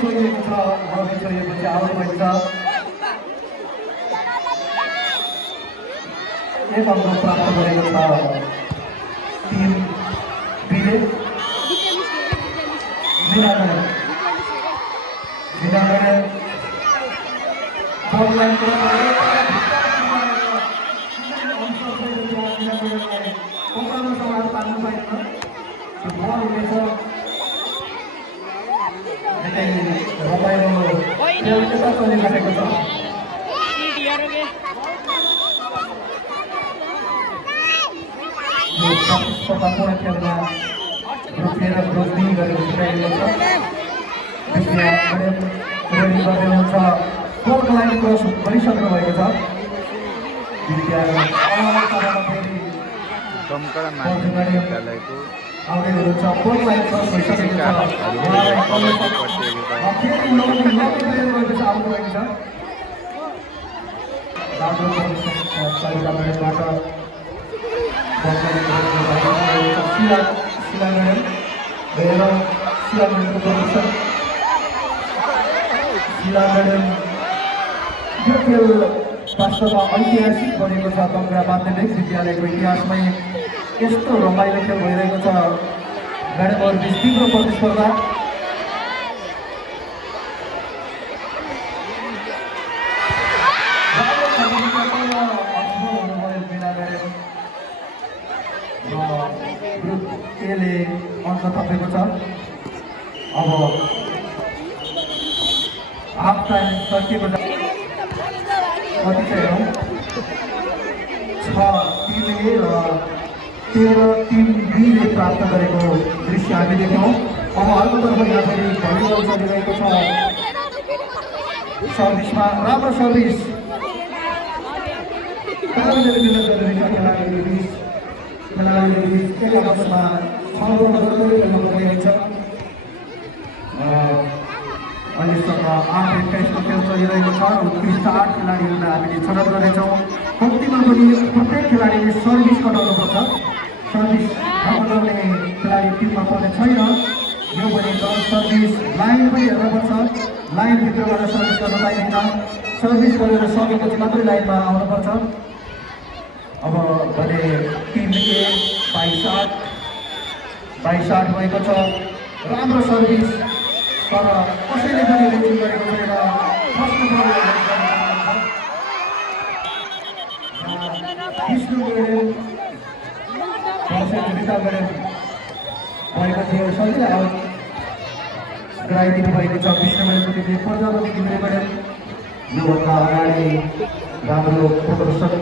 छोडिएको छ बल छोडिएपछि आउट भइन्छ। एक अङ्क प्राप्त गरेको छ टिम बीले। चलिरहेको छ। प्रतिस्पर्धापूर्ण खेलमा ग्रुप ए र ग्रुप बी गरेर छुट्याइएको छ। रेडी गर्दै हुनुहुन्छ। गोलको लाइन क्रस गरिसक्नु भएको छ। आउँदै हुनुहुन्छ। गोलको लाइन क्रस भइसकेको छ। आउनुभएको छ। यो खेल वास्तवमा ऐतिहासिक बनेको छ। तङ्ग्रा माध्यमिक विद्यालयको इतिहासमै यस्तो रमाइलो खेल भइरहेको छ। म्याडमहरू बिच तीव्र प्रतिस्पर्धा। ग्रुप एले अङ्क थपेको छ। अब हाफ टाइम सकिएको छ। कति चाहिँ हो 6-3 र 13 बीले प्राप्त गरेको दृश्य हामी देख्यौँ। अब अर्कोतर्फ यहाँ फेरि भलिबल चलिरहेको छ। सर्भिसमा राम्रो सर्भिस खेलाडीहरू बिच एक आपसमा छलफल गर्दै खेल्न गइरहेछ। अहिलेसम्म 8-21को खेल चलिरहेको छ। उत्कृष्ट 8 खेलाडीहरूलाई हामीले छनौट गर्नेछौँ। कम्तीमा पनि प्रत्येक खेलाडीले सर्भिस कटाउनुपर्छ। सर्भिस लगाउने खेलाडी टिममा पर्ने छैन। यो भने सर्भिस लाइन पनि हेर्नुपर्छ। लाइनभित्रबाट सर्भिस गर्न पाइँदैन। सर्भिस गरेर सकेपछि मात्रै लाइनमा आउनुपर्छ। अब भने टिम ए 22-8 भएको छ। राम्रो सर्भिस तर कसैले पनि रेटिङ गरेको छैन। विष्णु गोयल भएको थियो। सजिलै आउट गराइदिनु भएको छ। विष्णु गोयलको टिमले प्रजापति घिमिरेबाट योभन्दा अगाडि राम्रो प्रदर्शन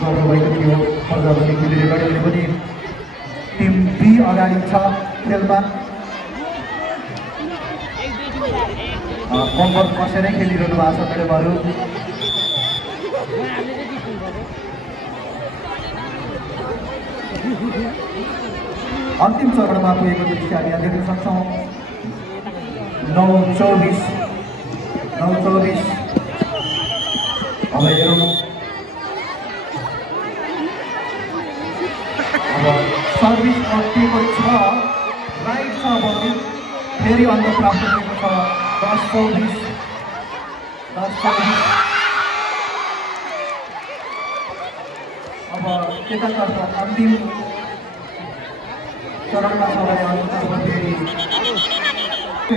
गर्नुभएको थियो। प्रजापति घिमिरेबाट पनि टिम बी अगाडि छ खेलमा। कम्बर कसेरै खेलिरहनु भएको छ खेलाडीहरू। अन्तिम चरणमा पुगेको दृश्य हामी यहाँ देख्न सक्छौँ। 9-24 अब हेरौँ। अब सर्भिस अड्किएको छ। राइट छ। अब फेरि अन्त प्राप्त भएको छ। 10-24 अब यतातर्फ अन्तिम चरणमा छ भने अर्कोतर्फ फेरि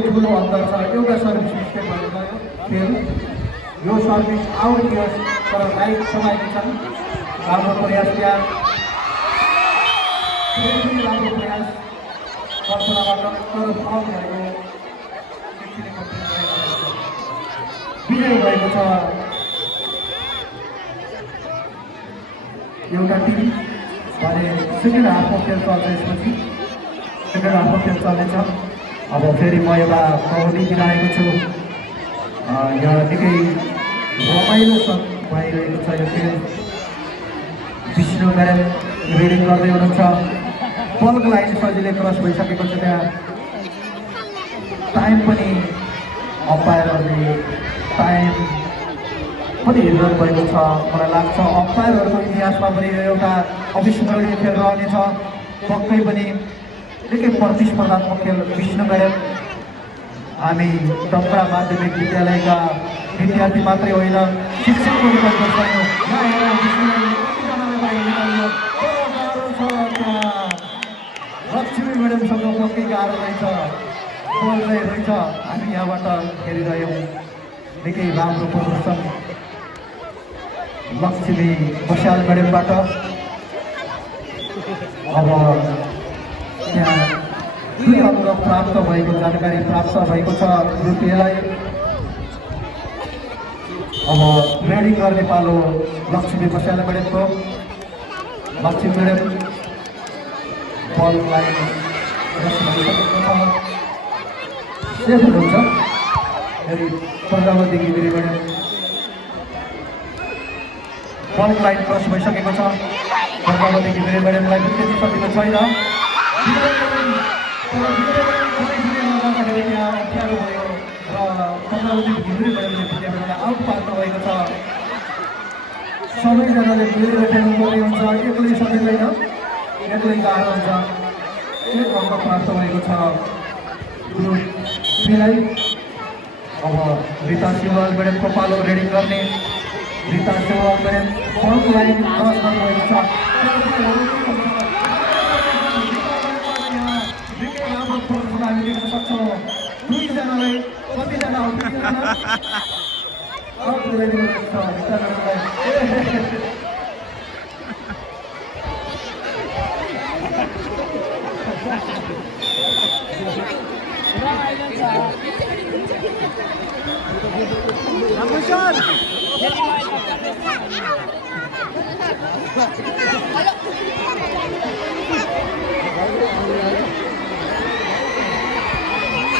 ठुलो अन्तर छ। एउटा सर्भिस मिस्टेक भएको खेल। यो सर्भिस आउट थियो तर राइट समाएका छन्। राम्रो प्रयास त्यहाँ। राम्रो प्रयास कल्पनाबाट तर फल भएको विजय भएको छ एउटा टिम। भने सेकेन्ड हाफको खेल चल्छ। यसपछि सेकेन्ड हाफको खेल चल्नेछ। अब फेरि म एउटा प्रहरी दिइरहेको छु। यहाँ निकै रमाइलो भइरहेको छ यो खेल। विष्णु म्याडम रिडिङ गर्दै हुनुहुन्छ। बलको लाइन सजिलै क्रस भइसकेको छ। त्यहाँ टाइम पनि अम्पायरहरूले टाइम पनि हेरिरहनु भएको छ। मलाई लाग्छ अम्पायरहरूको इतिहासमा पनि यो एउटा अविस्मरणीय खेल रहनेछ। पक्कै पनि निकै प्रतिस्पर्धात्मक खेल। विष्णु म्याडम हामी टक्रा माध्यमिक विद्यालयका विद्यार्थी मात्रै होइन शिक्षक पनि गर्छौँ। लक्ष्मी म्याडमसँग पक्कै गाह्रो रहेछ, बोल्दै रहेछ। हामी यहाँबाट हेरिरह्यौँ निकै राम्रो प्रदर्शन लक्ष्मी बस्याल म्याडमबाट। अब यहाँ 2 अङ्क प्राप्त भएको जानकारी प्राप्त भएको छ रुपियाँलाई। अब रेडिङ गर्ने पालो लक्ष्मी बस्याल म्याडमको। लक्ष्मी म्याडम बललाई सेफ हुनुहुन्छ। यदि प्रजापति घिमिरे म्याडम बल लाइन क्रस भइसकेको छ। प्रजापति घिमिरे म्याडमलाई विकेट सकेको छैन। अप्ठ्यारो भयो र प्रजापति घिमिरे म्याडमले विद्यार्थीलाई आउट पार्नु भएको छ। सबैजनाले मिलेर खेल्नुपर्ने हुन्छ, एक्लै सकिँदैन, एक्लै गाह्रो हुन्छ। 1 अङ्क प्राप्त भएको छ ग्रुप बीलाई। अब रिता सिवाल म्याडमको पालो रेडिङ गर्ने। Rita Siwal madam first line cross गर्नुभएको छ। हामी देख्न सक्छौँ 2 जनालाई कतिजना आउट गराइदिनु भएको छ रिता म्याडमलाई।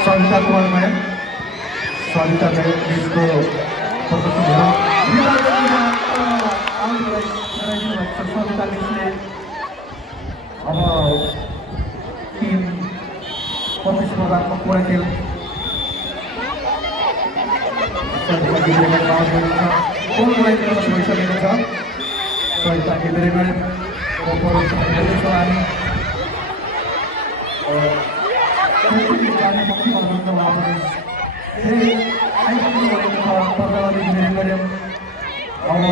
सविता कुमार म्याडम, सविता म्याडम यसको सविता मिसले अब टिम 25 ओभरमा पुरा खेल भइसकेको छ। सविता घिमिरे म्याडमको प्रदर्शन हामी जाने पक्ष हुनुहुन्छ। उहाँ पनि धेरै आइपुग्नु भएको छ प्रजापति घिमिरे म्याडम। अब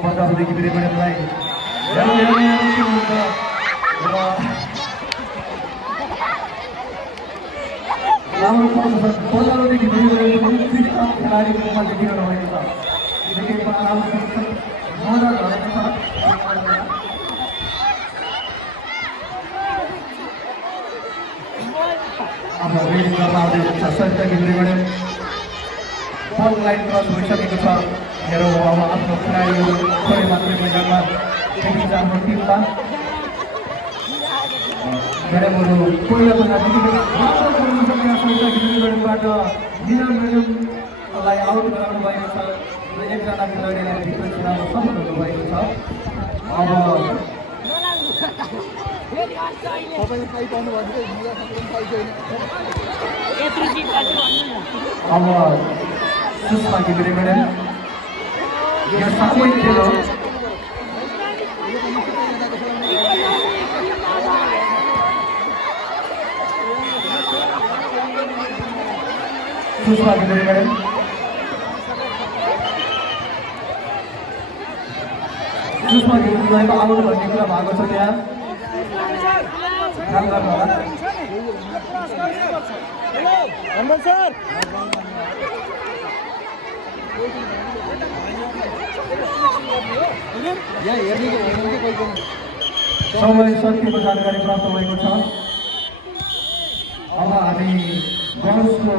प्रजापति घिमिरे म्याडमलाई राम्रो प्रदर्शन प्रजापति घिमिरे म्याडमको उत्कृष्ट खेलाडीको रूपमा देखिरहनु भएको छ। निकै राम्रो प्रदर्शन मजा भएको छ। अब रेडिङ गर्न आउँदैछ सविता घिमिरे म्याडम। बल लाइन क्रस भइसकेको छ। हेरौँ अब आफ्नो खेलाडीहरू थोरै मात्रै मैदानमा देखिन्छ आफ्नो टिममा। म्याडमहरू पहिला पहिला सविता घिमिरे म्याडमबाट मिना म्याडमलाई आउट गराउनु भएको छ र 1 जना खेलाडीलाई भित्र छिराउन सफल हुनुभएको छ। अब सुषमा घिमिरे म्याडम यो सामूहिक खेल हो। सुषमा घिमिरे म्याडम सुषमा घिमिरेलाई आउट भन्ने कुरा भएको छ। त्यहाँ ध्यान गर्नु होला। समय सकिएको जानकारी प्राप्त भएको छ। अब हामी गर्ल्सको